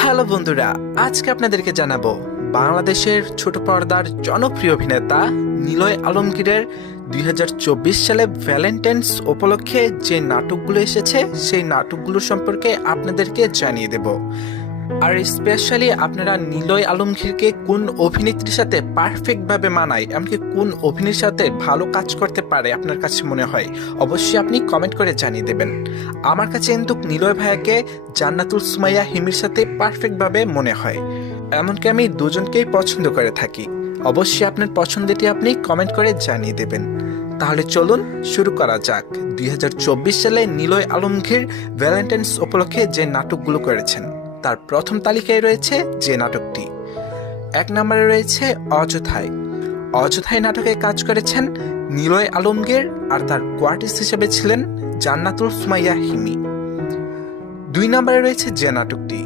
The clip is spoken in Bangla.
হ্যালো বন্ধুরা, আজকে আপনাদেরকে জানাবো বাংলাদেশের ছোট পর্দার জনপ্রিয় অভিনেতা নিলয় আলমগীরের 2024 সালে ভ্যালেন্টাইন্স উপলক্ষে যে নাটকগুলো এসেছে সেই নাটকগুলো সম্পর্কে আপনাদেরকে জানিয়ে দেব। আর স্পেশালি আপনারা নিলয় আলমগীরকে কোন অভিনেত্রীর সাথে পারফেক্টভাবে মানায়, এমনকি কোন অভিনেত্রীর সাথে ভালো কাজ করতে পারে আপনার কাছে মনে হয়, অবশ্যই আপনি কমেন্ট করে জানিয়ে দেবেন। আমার কাছে কিন্তু নিলয় ভাইয়াকে জান্নাতুল সুমাইয়া হিমির সাথে পারফেক্টভাবে মনে হয়, এমনকি আমি দুজনকেই পছন্দ করে থাকি। অবশ্যই আপনার পছন্দটি আপনি কমেন্ট করে জানিয়ে দেবেন। তাহলে চলুন শুরু করা যাক। 2024 সালে নিলয় আলমগীর ভ্যালেন্টাইন্স উপলক্ষে যে নাটকগুলো করেছেন তার প্রথম তালিকায় রয়েছে যে নাটকটি। 1 নম্বরে রয়েছে অযথায়। অযথায় নাটকে কাজ করেছেন নিলয় আলমগীর, আর তার কোয়ার্টিস্ট হিসেবে ছিলেন জান্নাতুল সুমাইয়া হিমি। 2 নম্বরে রয়েছে যে নাটকটি